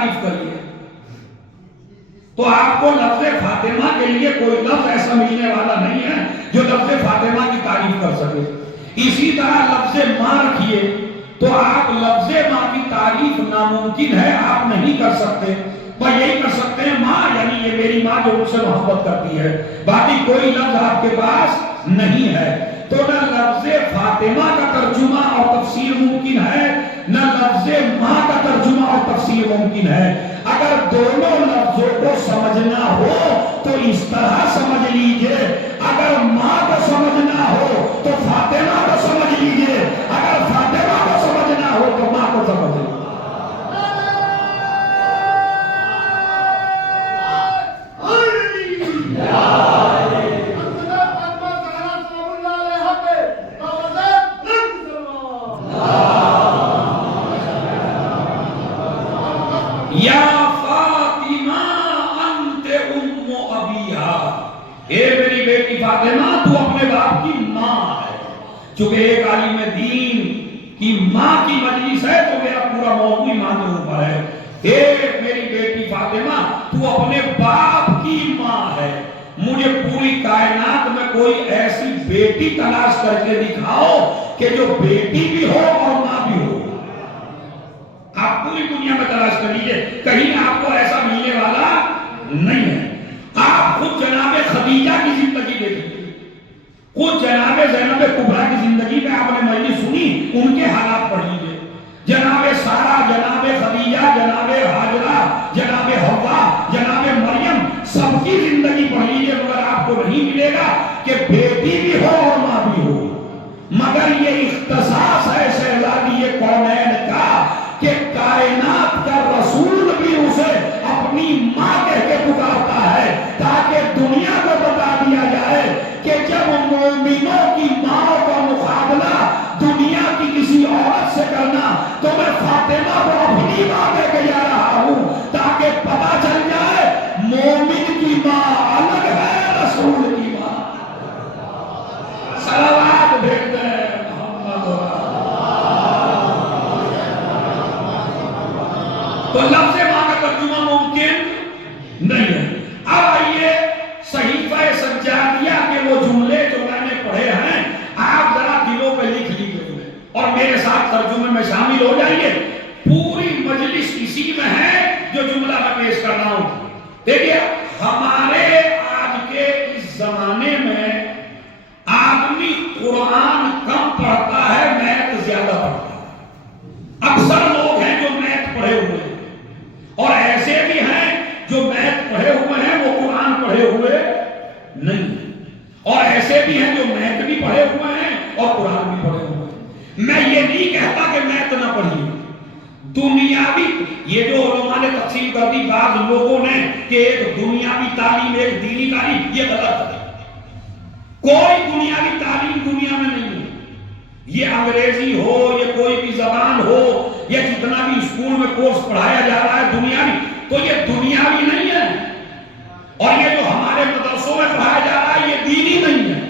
تعریف کریے. تو آپ کو لفظ فاطمہ کے لیے کوئی لفظ ایسا ملنے والا نہیں ہے جو لفظ فاطمہ کی تعریف کر سکے. اسی طرح لفظ ماں رکھیے تو آپ لفظ ماں کی تعریف ناممکن ہے، آپ نہیں کر سکتے. پر یہی کر سکتے ہیں ماں، یعنی یہ میری ماں جو مجھ سے محبت کرتی ہے. باقی کوئی لفظ آپ کے پاس نہیں ہے. تو نہ لفظ فاطمہ کا ترجمہ اور تفسیر ممکن ہے، نہ لفظ ماں کا ترجمہ اور تفسیر ممکن ہے. اگر دونوں لفظوں کو سمجھنا ہو تو اس طرح سمجھ لیجئے، اگر ماں کو سمجھنا ہو تو فاطمہ کو سمجھ لیجئے، اگر فاطمہ کو سمجھنا ہو تو ماں کو سمجھ لیجئے. یا فاطمہ انت ام ابیہا، اے میری بیٹی فاطمہ تو اپنے باپ کی ماں ہے. چونکہ ایک عالم دین کی ماں کی مجلس ہے تو میرا پورا موضوع ماں کے اوپر ہے. اے میری بیٹی فاطمہ تو اپنے باپ کی ماں ہے. مجھے پوری کائنات میں کوئی ایسی بیٹی تلاش کر کے دکھاؤ کہ جو بیٹی بھی ہو اور ماں بھی ہو. آپ پوری دنیا میں تلاش کر لیجئے، کہیں آپ کو ایسا ملنے والا نہیں ہے. آپ خود جناب خدیجہ کی زندگی دیکھیے، خود جناب زینب کبریٰ کی زندگی میں آپ نے مجلس سنی، ان کے حالات پڑھ لیجئے. جناب سارہ، جناب خدیجہ، جناب ہاجرہ، جناب حوا، جناب مریم، سب کی زندگی پڑھ لیجئے، مگر آپ کو نہیں ملے گا کہ بیٹی بھی ہو اور ماں بھی ہو. مگر یہ اختصاص ہے شہزادی کونین کا کہ کائنات کا رسول بھی اسے اپنی ماں کہہ کے پکارتا ہے، تاکہ دنیا کو بتا دیا جائے کہ جب مومنوں کی ماں کا مقابلہ دنیا کی کسی عورت سے کرنا تو میں فاطمہ کو اپنی ماں کہہ کے جا رہا ہوں، تاکہ پتا چل جائے مومن کی ماں الگ ہے، رسول کی ماں. صلوات بھیجتے ہیں محمد. تو لفظ ماں کا ترجمہ ممکن نہیں ہے. اب آئیے صحیفہ سجادیہ کے وہ جملے جو میں نے پڑھے ہیں آپ ذرا دلوں پہ لکھ لیجئے اور میرے ساتھ ترجمے میں شامل ہو جائیے. پوری مجلس اسی میں ہے جو جملہ میں پیش کر رہا ہوں. دیکھیے ہمارے آج کے اس زمانے میں آدمی قرآن کم پڑھتا ہے، میتھ زیادہ پڑھتا ہے. اکثر لوگ ہیں جو میتھ پڑھے ہوئے ہیں اور ایسے بھی ہیں جو میتھ پڑھے ہوئے ہیں وہ قرآن پڑھے ہوئے نہیں، اور ایسے بھی ہیں جو میتھ بھی پڑھے ہوئے ہیں اور قرآن بھی پڑھے ہوئے ہیں. میں یہ نہیں کہتا کہ میتھ نہ پڑھیے. دنیاوی یہ جو علماء نے تقسیم کر دی بعض لوگوں نے کہ ایک دنیاوی تعلیم ایک دینی تعلیم، یہ غلط ہے. کوئی دنیاوی تعلیم دنیا میں نہیں ہے. یہ انگریزی ہو، یہ کوئی بھی زبان ہو، یا جتنا بھی اسکول میں کورس پڑھایا جا رہا ہے دنیاوی، تو یہ دنیاوی نہیں ہے. اور یہ جو ہمارے مدرسوں میں پڑھایا جا رہا ہے یہ دینی نہیں ہے.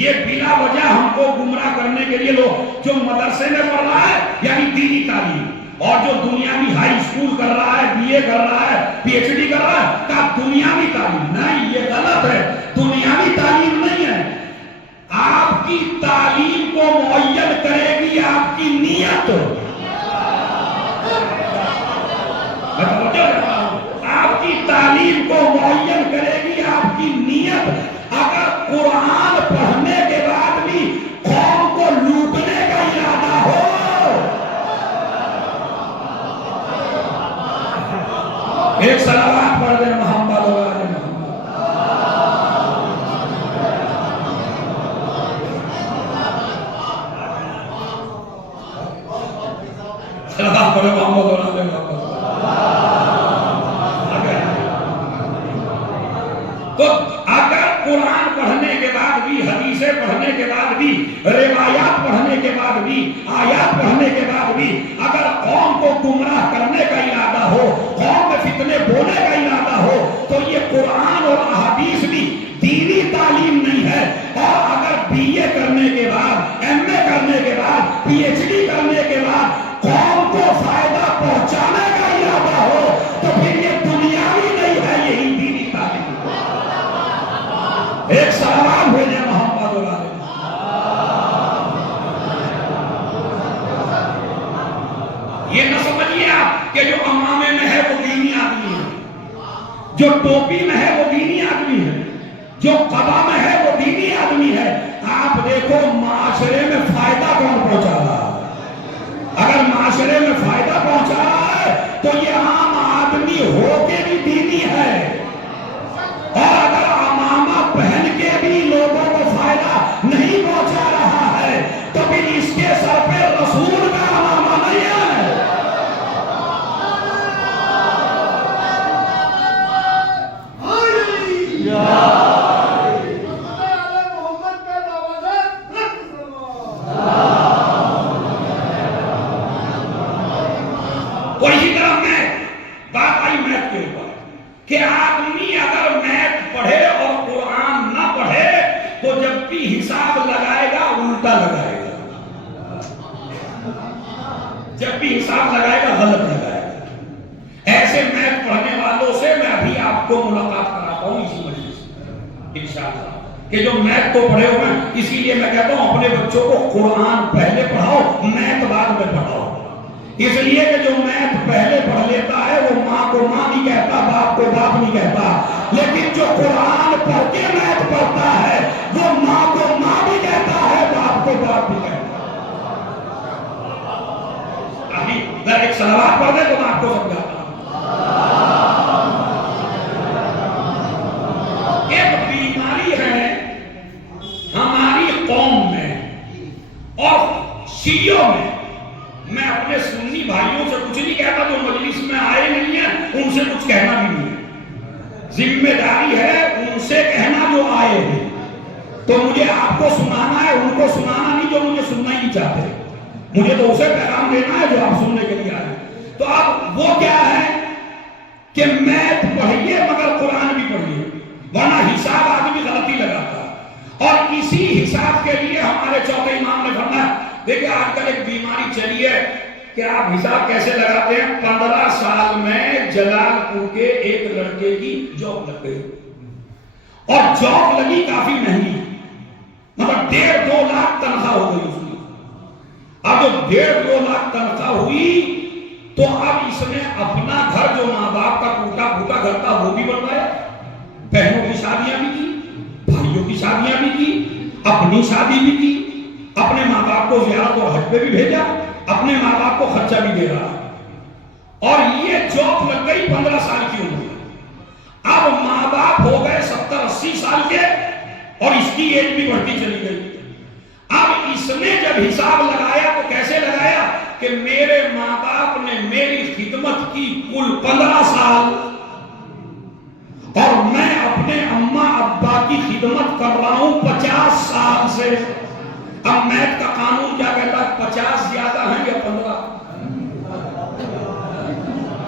یہ بلا وجہ ہم کو گمراہ کرنے کے لیے لوگ جو مدرسے میں پڑھ رہا ہے یعنی دینی تعلیم، اور جو دنیاوی ہائی اسکول کر رہا ہے، بی اے کر رہا ہے، پی ایچ ڈی کر رہا ہے، کہا دنیاوی تعلیم. نہیں، یہ غلط ہے. دنیاوی تعلیم نہیں ہے. آپ کی تعلیم کو معین کرے گی آپ کی نیت. آپ کی تعلیم کو معین کرے گی آپ کی نیت. اگر قرآن پڑھنے کے بعد بھی قوم کو لوٹنے کا ارادہ ہو، ایک صلوات پڑھ دیں محمد و آل محمد. صلوات پڑھ محمد و آل محمد. تو اگر قرآن پڑھنے کے بعد بھی، حدیثیں پڑھنے کے بعد بھی، روایات پڑھنے کے بعد بھی، آیات پڑھنے کے بعد بھی اگر قوم کو گمراہ کرنے کا ارادہ ہو، قوم میں فتنے بونے کا ارادہ ہو، تو یہ قرآن اور احادیث بھی دینی تعلیم نہیں ہے. اور اگر بی اے کرنے کے بعد، ایم اے کرنے کے بعد، پی ایچ ڈی کرنے کے بعد قوم کو فائدہ پہنچانے کا ارادہ ہو یہ نہ سمجھیے آپ کہ جو امامے میں ہے وہ دینی آدمی ہے، جو ٹوپی میں ہے وہ دینی آدمی ہے، جو قبا میں ہے وہ دینی آدمی ہے۔ آپ دیکھو معاشرے میں فائدہ کون پہنچا رہا ہے؟ اگر معاشرے میں فائدہ پہنچا رہا ہے تو یہ عام آدمی ہو کے بھی دینی ہے، اور اگر امامہ پہن کے بھی لوگوں کو فائدہ نہیں پہنچا رہا ہے تو پھر اس کے سر پہ رسول کا امامہ نہیں ہے۔ اور اسی طرح میں بات آئی میتھ کے اوپر کہ آدمی اگر میتھ پڑھے اور قرآن نہ پڑھے تو جب بھی حساب لگائے گا الٹا لگائے گا، جب بھی حساب لگائے گا غلط لگائے گا۔ ایسے میتھ پڑھنے والوں سے میں ابھی آپ کو ملاقات کراتا ہوں اسی مجلس میں انشاءاللہ، کہ جو میتھ تو پڑھے ہوئے ہیں۔ اسی لیے میں کہتا ہوں اپنے بچوں کو قرآن پہلے پڑھاؤ، میتھ بعد میں پڑھاؤ، اس لیے کہ جو میتھ پہلے پڑھ لیتا ہے وہ ماں کو ماں نہیں کہتا، باپ کو باپ نہیں کہتا، لیکن جو قرآن پڑھ کے میتھ پڑھتا ہے وہ ماں کو ماں بھی کہتا ہے، باپ کو باپ بھی کہتا ہے۔ ابھی اگر ایک صلوات پڑھ دے تو میں آپ کو سمجھاتا ہوں۔ ایک بیماری ہے ہماری قوم میں اور شیعوں میں، میں اپنے سنی بھائیوں سے کچھ نہیں کہتا، جو مجلس میں آئے نہیں ہیں ان سے کچھ کہنا بھی نہیں ہے، ذمہ داری ہے ان سے کہنا جو آئے ہیں، تو مجھے آپ کو سنانا ہے، ان کو سنانا نہیں جو مجھے سننا ہی نہیں چاہتے، مجھے تو اسے پیغام دینا ہے جو آپ سننے کے لیے آئے۔ تو اب وہ کیا ہے کہ میتھ پڑھیے مگر قرآن بھی پڑھیے، ورنہ حساب آدمی غلطی لگاتا ہے، اور اسی حساب کے لیے ہمارے چوتھے امام نے فرمایا، دیکھیں آج کل ایک بیماری چلی ہے کہ آپ حساب کیسے لگاتے ہیں؟ 15 سال میں جلال پور کے ایک لڑکے کی جاب لگ گئی، اور جاب لگی کافی مہنگی، مطلب 1.5-2 لاکھ تنخواہ ہو گئی اس کی۔ اب جو 1.5-2 لاکھ تنخواہ ہوئی تو اب اس نے اپنا گھر جو ماں باپ کا ٹوٹا پھوٹا گھر تھا وہ بھی بنوایا، بہنوں کی شادیاں بھی کی، بھائیوں کی شادیاں بھی کی، اپنی شادی بھی کی، اپنے ماں باپ کو زیارت اور حج پہ بھی بھیجا، اپنے ماں باپ کو خرچہ بھی دے رہا، اور یہ جاب لگ گئی 15 سال کی عمر میں۔ اب ماں باپ ہو گئے 70-80 سال کے اور اس کی ایج بھی بڑھتی چلی گئی۔ اب اس نے جب حساب لگایا تو کیسے لگایا کہ میرے ماں باپ نے میری خدمت کی کل 15 سال، اور میں اپنے اماں ابا کی خدمت کر رہا ہوں 50 سال سے۔ اب میتھ کا قانون کیا کہتا ہے؟ 50 زیادہ ہیں یا 15؟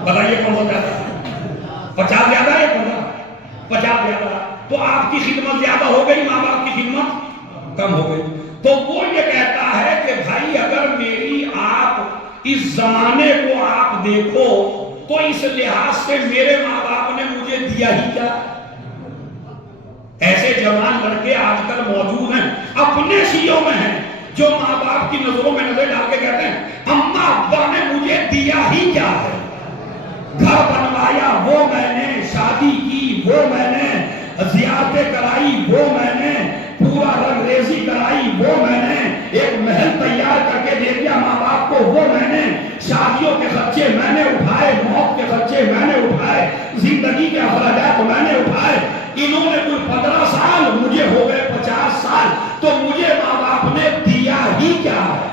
بتائیے کون سا زیادہ ہے؟ 50 زیادہ ہے یا 15؟ 50 زیادہ، تو آپ کی خدمت زیادہ ہو گئی، ماں باپ کی خدمت کم ہو گئی۔ تو وہ یہ کہتا ہے کہ بھائی اگر میری آپ اس زمانے کو آپ دیکھو تو اس لحاظ سے میرے ماں باپ نے مجھے دیا ہی کیا؟ ایسے جوان لڑکے آج کل موجود ہیں، اپنے شیعوں میں ہیں، جو ماں باپ کی نظروں میں نظر ڈال کے کہتے ہیں اماں ابا نے مجھے دیا ہی کیا ہے؟ گھر بنوایا وہ میں نے، شادی کی وہ میں نے، زیارتیں کرائی وہ میں نے، پورا رنگریزی کرائی وہ میں نے، ایک محل تیار کر کے دے دیا ماں باپ کو وہ میں نے، شادیوں کے خرچے میں نے اٹھائے، موت کے خرچے میں نے اٹھائے، زندگی کے اخراجات میں نے اٹھائے۔ انہوں نے کوئی 15 سال، مجھے ہو گئے 50 سال، تو مجھے ماں باپ نے دیا ہی کیا ہے؟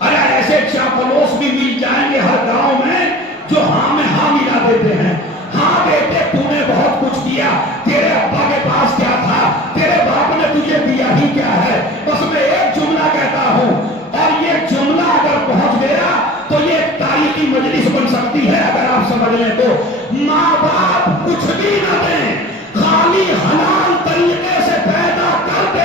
ارے ایسے چاپلوس بھی مل جائیں گے ہر گاؤں میں جو ہاں میں ہاں ملا دیتے ہیں۔ ہاں بیٹے تو نے بہت کچھ کیا، تیرے ابا کے پاس کیا تھا، تیرے باپ نے تجھے دیا ہی کیا ہے؟ بس میں ایک جملہ کہتا ہوں، اور یہ جملہ اگر پہنچ گیا تو یہ ایک تاریخی مجلس بن سکتی ہے اگر آپ سمجھ لیں تو۔ ماں باپ کچھ بھی نہ دیں، خالی حلال طریقے سے پیدا کر دیں۔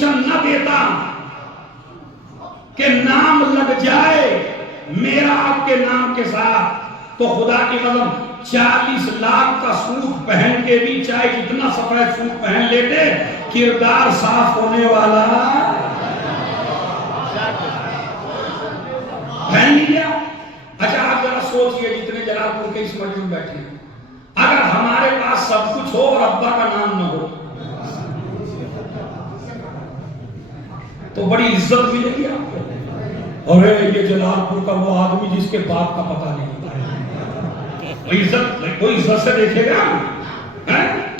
پرمیشن نہ دیتا کہ نام لگ جائے میرا آپ کے نام کے ساتھ، تو خدا کی قسم 40 لاکھ کا سوٹ پہن کے بھی چاہے جتنا سفید سوٹ پہن لیتے، کردار صاف ہونے والا پہن لیا۔ اچھا آپ ذرا سوچئے جتنے جلال پور کے اس مسجد میں بیٹھے ہیں، اگر ہمارے پاس سب کچھ ہو اور ابا کا نام نہ ہو تو بڑی عزت ملے گی آپ کو۔ ارے یہ جلال پور کا وہ آدمی جس کے باپ کا پتہ نہیں ہوتا ہے، کوئی عزت سے دیکھے گا۔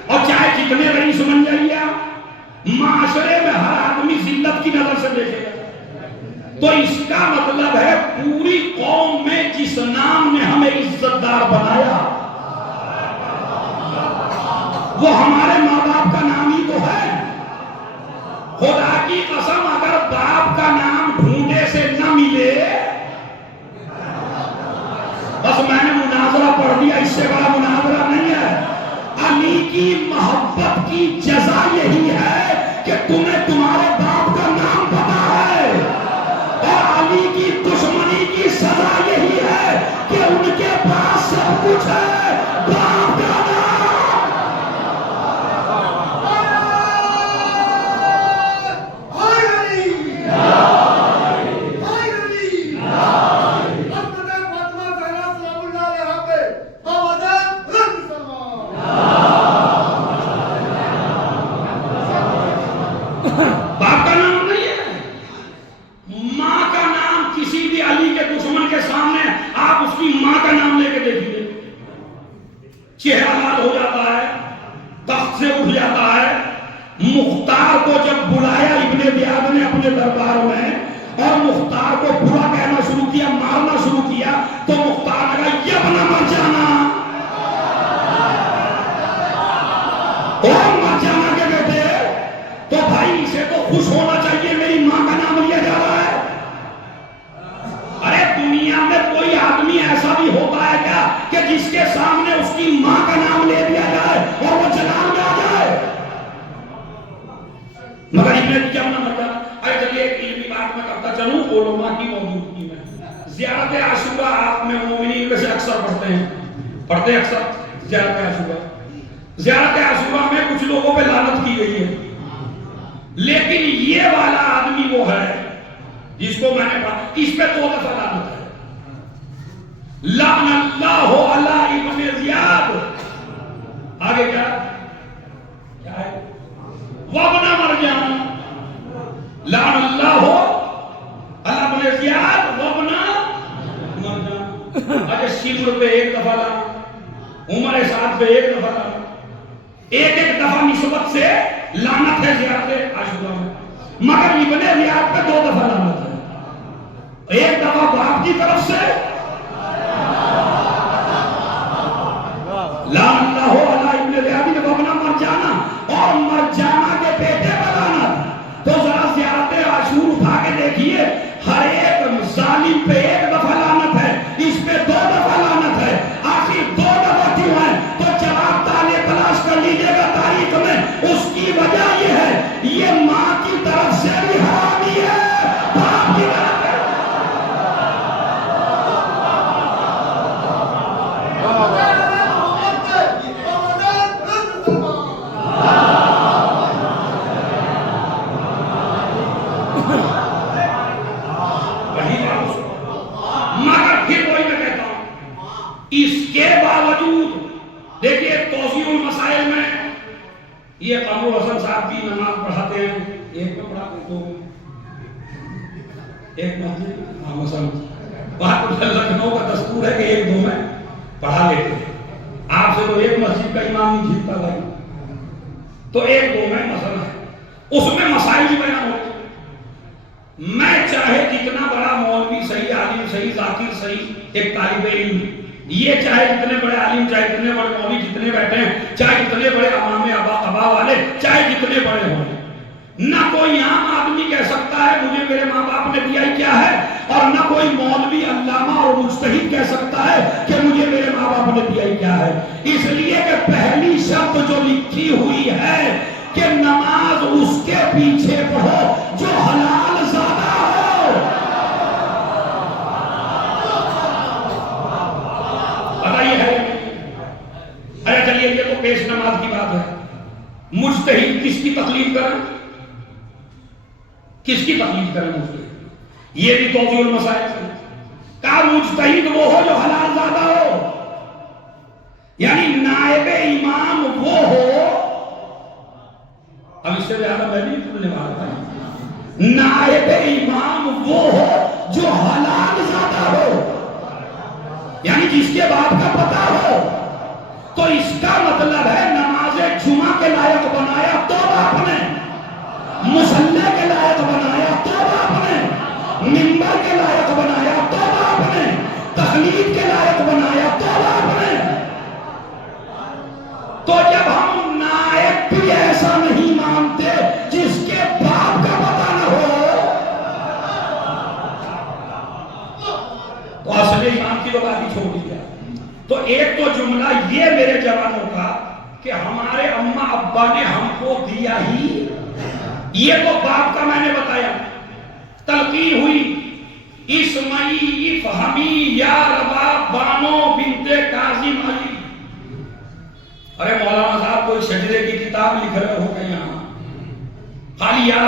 اور چاہے جتنے رئیس بن جائیے آپ، معاشرے میں ہر آدمی ذلت کی نظر سے دیکھے گا۔ تو اس کا مطلب ہے پوری قوم میں جس نام نے ہمیں عزت دار بنایا وہ ہمارے ماں باپ کا نام ہی تو ہے۔ خدا کی قسم اگر باپ کا نام ڈھونڈے سے نہ ملے، بس میں نے مناظرہ پڑھ دیا، اس سے بڑا مناظرہ نہیں ہے۔ علی کی محبت کی جزا یہی ہے کہ تمہیں تمہارے باپ کا نام پتا ہے، اور علی کی دشمنی کی سزا یہی ہے کہ ان کے پاس سب کچھ ہے، باپ کا نام۔ باپ کا نام نہیں ہے، ماں کا نام۔ کسی بھی علی کے دشمن کے سامنے آپ اس کی ماں کا نام لے کے دیکھیے، چہرہ لال ہو جاتا ہے، تخت سے اٹھ جاتا ہے۔ مختار کو جب بلایا ابن زیاد نے اپنے دربار میں اور مختار کو برا کہنا شروع کیا، مارنا شروع کیا، تو مختار نے کہا یہ بنا مر جانا، اور مر جانا کے بیٹے، تو بھائی اسے تو خوش ہونا چاہیے، میری ماں کا نام لیا جا رہا ہے۔ ارے دنیا میں کوئی آدمی ایسا بھی ہوتا ہے کیا کہ جس کے سامنے اس کی ماں کا نام لے دیا جائے اور وہ جلال میں آ جائے؟ مگر ابن جب نہ مر جانا۔ ارے چلیے ایک علمی بات میں کرتا چلوں علماء کی موجودگی میں، زیارت عاشورہ آپ میں مومنین میں سے اکثر پڑھتے ہیں اکثر زیارت عاشورہ۔ زیارت عاشورہ میں کچھ لوگوں پہ لعنت کی گئی ہے، لیکن یہ والا آدمی وہ ہے جس کو میں نے پڑھا، اس پہ 2 دفعہ لعنت ہے۔ لعن اللہ علی ابن زیاد، آگے کیا ہے؟ وابن مرجان، لعن اللہ علی ابن زیاد وابن مرجان۔ اگر شمر پہ 1 دفعہ لعنت، عمر سعد پہ 1 دفعہ لعنت، ایک دفعہ نسبت سے لعنت ہے زیارت عاشورہ میں، مگر ابن زیاد پہ 2 دفعہ لعنت ہے۔ 1 دفعہ باپ کی طرف سے لعن اللہ علی ابن زیاد وابن مرجانہ، اور مرجانہ کے بیٹے پر لعنت۔ تو ذرا زیارت عاشور اٹھا کے دیکھیے، ہر ایک ظالم پہ 1 دفعہ لعنت ہے، اس پہ 2 دفعہ لعنت ہے۔ آخر 2 دفعہ کیوں ہے؟ تو جواب تلاش کر لیجیے گا تاریخ میں۔ اس کی وجہ یہ ہے، یہ ماں کی طرف سے بھی حرامی ہے، باپ کی طرف سے۔ مگر پھر وہی میں کہتا ہوں، اس کے باوجود دیکھیے توضیح المسائل میں یہ قمر حسن صاحب کی نماز پڑھاتے ہیں، ایک میں پڑھاتے ہیں، 2 میں، ایک مسجد مثلا وہاں تو لکھنؤ کا دستور ہے کہ 1-2 میں پڑھا لیتے ہیں۔ آپ سے تو ایک مسجد کا امام نہیں جھکتا بھائی، تو 1-2 میں مسئلہ ہے، اس میں مسائل بھی بیان ہوتے ہیں۔ میں چاہے جتنا بڑا مولوی صحیح، عالم صحیح، ذاکر صحیح، ایک طالب علم، یہ چاہے جتنے بڑے عالم، چاہے جتنے بڑے مولوی جتنے بیٹھے ہیں، چاہے جتنے بڑے امام ابا والے، چاہے جتنے بڑے ہوں، نہ کوئی عام آدمی کہہ سکتا ہے مجھے میرے ماں باپ نے دیا ہی کیا ہے، اور نہ کوئی مولوی علامہ اور مجتہد کہہ سکتا ہے کہ مجھے میرے ماں باپ نے دیا ہی کیا ہے۔ اس لیے کہ پہلی شرط جو لکھی ہوئی ہے کہ نماز اس کے پیچھے پڑھو مجتہد کس کی تقلید کریں؟ کس کی تقلید کریں مجتہد؟ یہ بھی توضیح المسائل ہے۔ کہا مجتہد وہ ہو جو حلال زادہ ہو، یعنی نائب امام وہ ہو، اب اس سے زیادہ میں نہیں بولنے والا تھا، نائب امام وہ ہو جو حلال زادہ ہو، یعنی جس کے باپ کا پتہ ہو۔ تو اس کا مطلب ہے نماز جمعہ کے لائق بنایا تو باپ نے، مصلی کے لائق بنایا تو باپ نے، منبر کے لائق بنایا تو باپ نے، تقلید کے لائق بنایا تو باپ نے۔ تو جب ہم نائب بھی ایسا نہیں مانتے جس کے باپ کا پتہ نہ ہو، تو اصل ایمان کی تو بات ہی چھوڑ دیا۔ تو ایک تو جملہ یہ میرے جوانوں کا کہ ہمارے اماں ابا نے ہم کو دیا ہی، یہ تو باپ کا میں نے بتایا، تلقین ہوئی اسمعی افہمی یا ربا بانو بنت کاظم علی۔ ارے مولانا صاحب کوئی شجرے کی کتاب لکھ رہے ہو کہ یہاں خالی یا